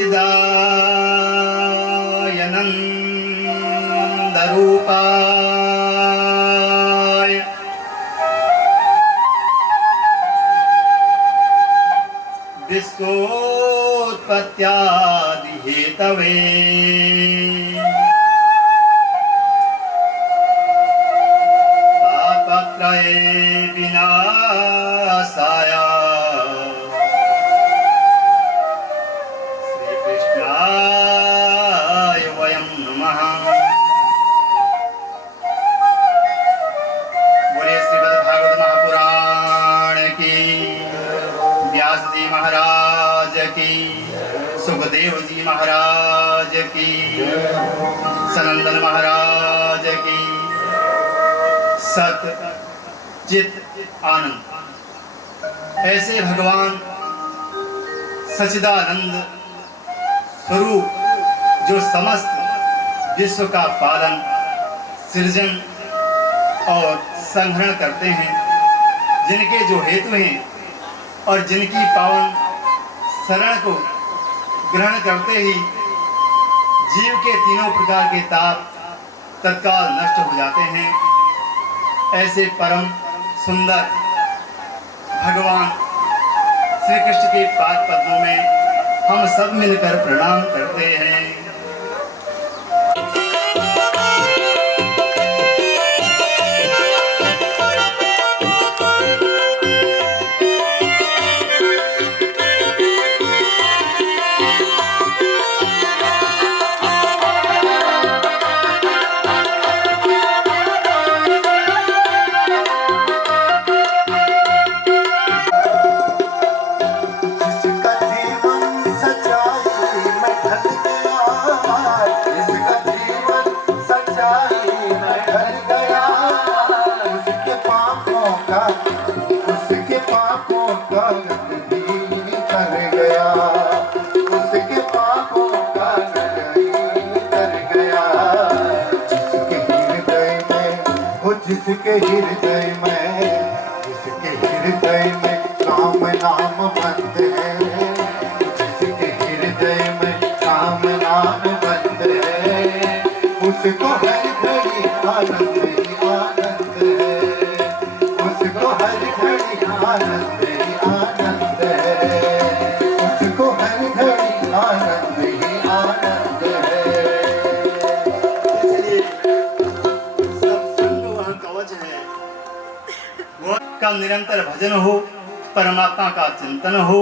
सच्चिदानन्दरूपाय विश्वोत्पत्त्यादिहेतवे पापत्रये विनाशाय श्रीकृष्णाय वयं नमः। बोले श्रीमद्भागवत महापुराण की, व्यास जी महाराज की, सुखदेव जी महाराज की, सनंदन महाराज की, सत चित आनंद। ऐसे भगवान सच्चिदानंद स्वरूप जो समस्त विश्व का पालन, सृजन और संहरण करते हैं, जिनके जो हेतु हैं और जिनकी पावन शरण को ग्रहण करते ही जीव के तीनों प्रकार के ताप तत्काल नष्ट हो जाते हैं, ऐसे परम सुंदर भगवान श्री कृष्ण के पाद पद्मों में हम सब मिलकर प्रणाम करते हैं। जिसके हृदय में राम नाम बंद है, जिसके हृदय में राम नाम बंद है, उसको हर घड़ी आनंद ही आनंद है, उसको हर घड़ी आनंद ही आनंद है, उसको हर घड़ी आनंद ही आनंद है। का निरंतर भजन हो, परमात्मा का चिंतन हो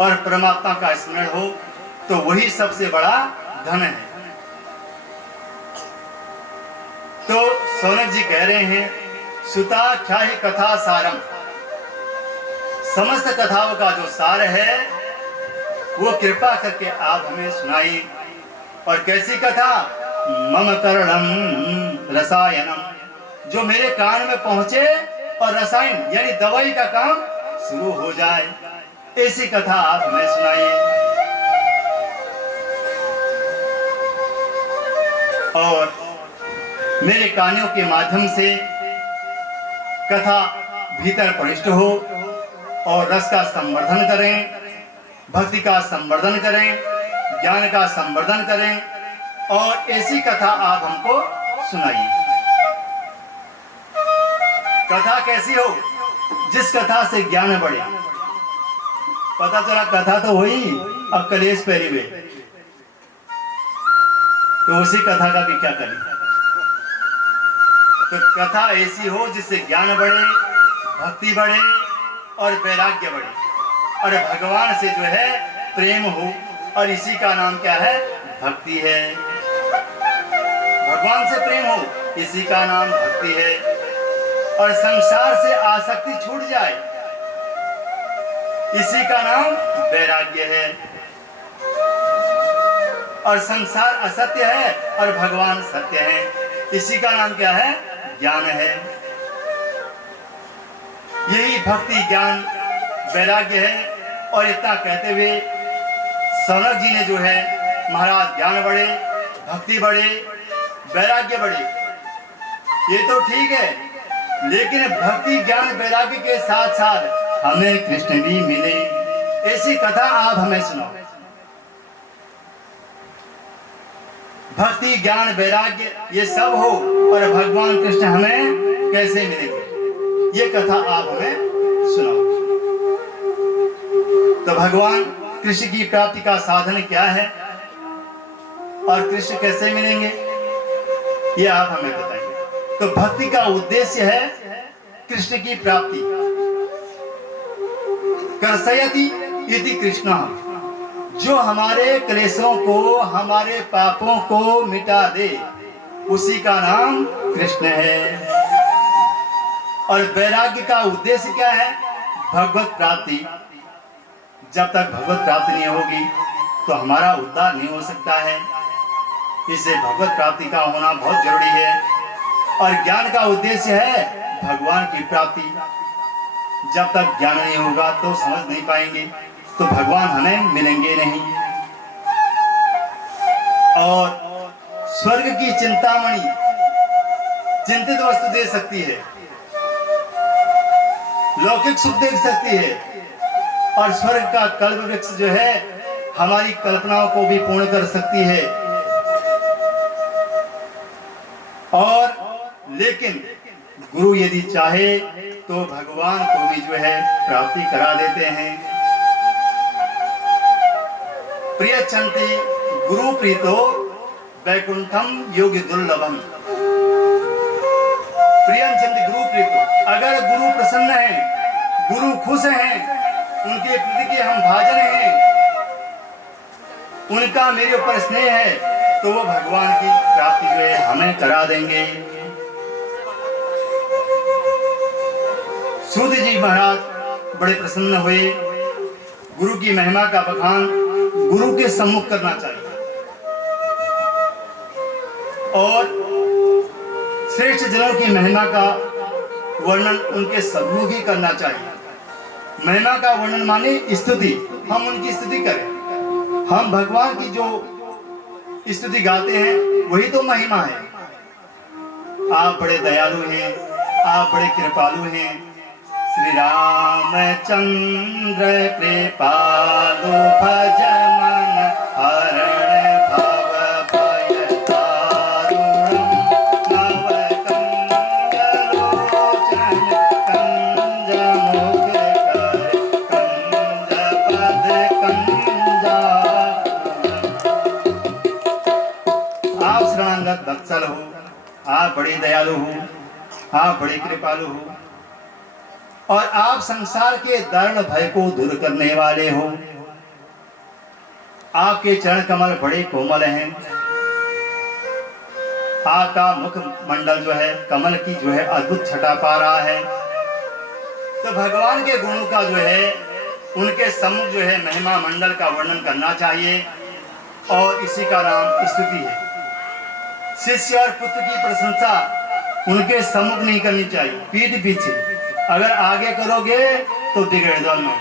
और परमात्मा का स्मरण हो, तो वही सबसे बड़ा धन है। तो सौनक जी कह रहे हैं, सुता ख्याहि कथा सारम, समस्त कथाओं का जो सार है वो कृपा करके आप हमें सुनाइए। और कैसी कथा? मम करणम रसायनम, जो मेरे कान में पहुंचे और रसायन यानी दवाई का काम शुरू हो जाए, ऐसी कथा आप हमें सुनाइए। और मेरे कानों के माध्यम से कथा भीतर प्रविष्ट हो और रस का संवर्धन करें, भक्ति का संवर्धन करें, ज्ञान का संवर्धन करें, और ऐसी कथा आप हमको सुनाइए। कथा कैसी हो? जिस कथा से ज्ञान बढ़े। पता चला कथा तो हुई, अब कलेश पैरी में, तो उसी कथा का भी क्या करें? तो कथा ऐसी हो जिससे ज्ञान बढ़े, भक्ति बढ़े और वैराग्य बढ़े, और भगवान से जो है प्रेम हो, और इसी का नाम क्या है? भक्ति है। भगवान से प्रेम हो, इसी का नाम भक्ति है। और संसार से आसक्ति छूट जाए, इसी का नाम वैराग्य है। और संसार असत्य है और भगवान सत्य है, इसी का नाम क्या है? ज्ञान है। यही भक्ति, ज्ञान, वैराग्य है। और इतना कहते हुए सौनक जी ने जो है, महाराज ज्ञान बढ़े, भक्ति बढ़े, वैराग्य बढ़े, ये तो ठीक है, लेकिन भक्ति, ज्ञान, वैराग्य के साथ साथ हमें कृष्ण भी मिले, ऐसी कथा आप हमें सुनाओ। भक्ति ज्ञान वैराग्य ये सब हो और भगवान कृष्ण हमें कैसे मिलेंगे, ये कथा आप हमें सुनाओ। तो भगवान कृष्ण की प्राप्ति का साधन क्या है और कृष्ण कैसे मिलेंगे, ये आप हमें बताएंगे। तो भक्ति का उद्देश्य है कृष्ण की प्राप्ति। कर्षयति इति कृष्ण, जो हमारे क्लेशों को हमारे पापों को मिटा दे उसी का नाम कृष्ण है। और वैराग्य का उद्देश्य क्या है, भगवत प्राप्ति। जब तक भगवत प्राप्ति नहीं होगी तो हमारा उद्धार नहीं हो सकता है, इससे भगवत प्राप्ति का होना बहुत जरूरी है। और ज्ञान का उद्देश्य है भगवान की प्राप्ति। जब तक ज्ञान नहीं होगा तो समझ नहीं पाएंगे, तो भगवान हमें मिलेंगे नहीं। और स्वर्ग की चिंतामणि चिंतित वस्तु दे सकती है, लौकिक सुख दे सकती है, और स्वर्ग का कल्प वृक्ष जो है हमारी कल्पनाओं को भी पूर्ण कर सकती है। और लेकिन गुरु यदि चाहे तो भगवान को भी जो है प्राप्ति करा देते हैं। प्रियच्छन्ति गुरु प्रीतो वैकुंठम योगी दुर्लभम। प्रियच्छन्ति गुरु प्रीतो, अगर गुरु प्रसन्न है, गुरु खुश हैं, उनके प्रति के हम भाजन हैं, उनका मेरे ऊपर स्नेह है, तो वो भगवान की प्राप्ति जो है हमें करा देंगे। सूत जी महाराज बड़े प्रसन्न हुए। गुरु की महिमा का बखान गुरु के सम्मुख करना चाहिए और श्रेष्ठ जनों की महिमा का वर्णन उनके सम्मुख ही करना चाहिए। महिमा का वर्णन माने स्तुति, हम उनकी स्तुति करें। हम भगवान की जो स्तुति गाते हैं वही तो महिमा है। आप बड़े दयालु हैं, आप बड़े कृपालु हैं। श्री रामचंद्र कृपालु भज मन हरण भव भय दारुणं नव कंजलोचन कंज मुख कर कंज पद कंजा। आप शरणागत वत्सल हो, आप बड़े दयालु हो, आप बड़े कृपालु हो, और आप संसार के दारुण भय को दूर करने वाले हो। आपके चरण कमल बड़े कोमल हैं। आपका मुख मंडल जो है कमल की जो है अद्भुत छटा पा रहा है। तो भगवान के गुणों का जो है उनके सम्मुख जो है महिमा मंडल का वर्णन करना चाहिए, और इसी का नाम स्तुति है। शिष्य और पुत्र की प्रशंसा उनके सम्मुख नहीं करनी चाहिए, पीठ पीछे। अगर आगे करोगे तो बिगड़ जाओगे।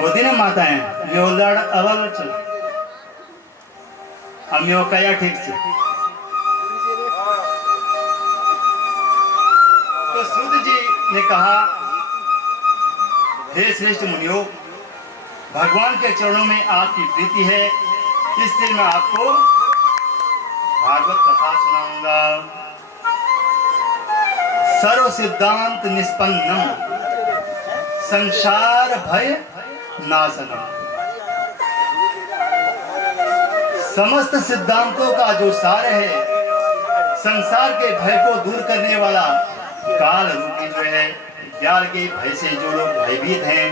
होती ना माताएं, यो लड़ अवल चल हम यो कया ठीक से। तो सूत जी ने कहा, हे श्रेष्ठ मुनियो, भगवान के चरणों में आपकी प्रीति है, इससे मैं आपको भागवत कथा सुनाऊंगा। सर्व सिद्धांत निष्पन्नम संसार भय नाशनम। समस्त सिद्धांतों का जो सार है, संसार के भय को दूर करने वाला, काल रूपी जो है ज्ञान के भय से जो लोग भयभीत हैं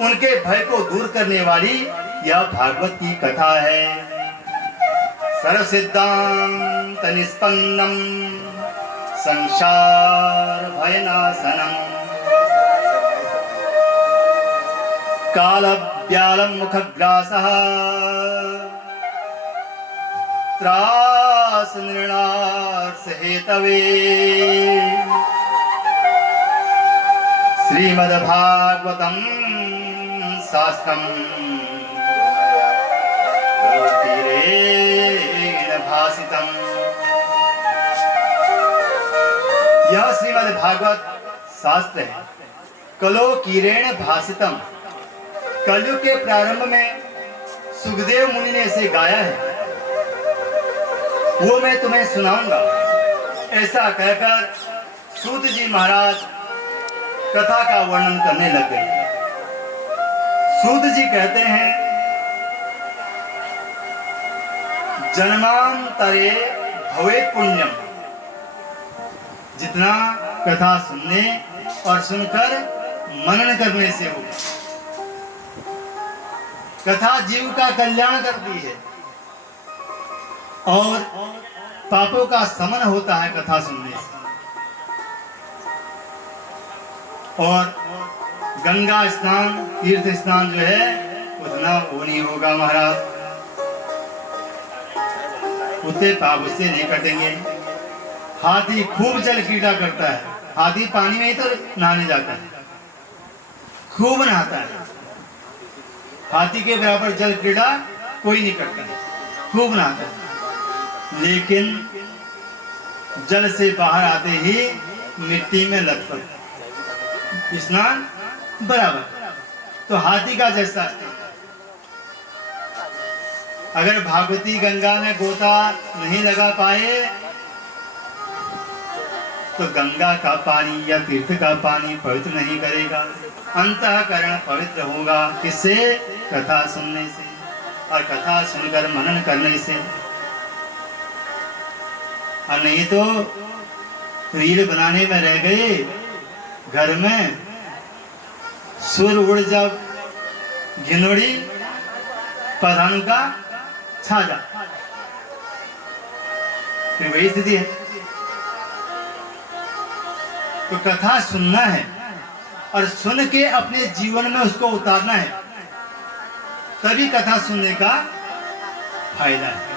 उनके भय को दूर करने वाली यह भागवत की कथा है। सर्व सिद्धांत निष्पन्नम संसार भयनाशनम काल व्यालम मुखग्रासः त्रास निर्णास हेतवे श्रीमद्भागवतम शास्त्रम भाषितम। यह श्रीमद् भागवत शास्त्र है। कलो कीरेण भासितम, कलयुग के प्रारंभ में सुखदेव मुनि ने इसे गाया है, वो मैं तुम्हें सुनाऊंगा। ऐसा कहकर सूत जी महाराज कथा का वर्णन करने लग गए। सूत जी कहते हैं, जन्मांतरे भवेत् पुण्यम, जितना कथा सुनने और सुनकर मनन करने से हो। कथा जीव का कल्याण करती है और पापों का शमन होता है कथा सुनने से। और गंगा स्नान, तीर्थ स्नान जो है उतना वो नहीं होगा महाराज, उतने पाप उससे नहीं कटेंगे। हाथी खूब जल क्रीड़ा करता है, हाथी पानी में ही तो नहाने जाता है, खूब नहाता है। हाथी के बराबर जल क्रीड़ा कोई नहीं करता है, खूब नहाता है। लेकिन जल से बाहर आते ही मिट्टी में लथपथ, स्नान बराबर। तो हाथी का जैसा अगर भागवती गंगा में गोता नहीं लगा पाए तो गंगा का पानी या तीर्थ का पानी पवित्र नहीं करेगा। अंतःकरण पवित्र होगा किससे? कथा सुनने से, और कथा सुनकर मनन करने से। और नहीं तो रील बनाने में रह गए, घर में सुर उड़ जब घिनोड़ी प्रधान का छाजा, फिर वही स्थिति है। तो कथा सुनना है और सुन के अपने जीवन में उसको उतारना है, तभी कथा सुनने का फायदा है।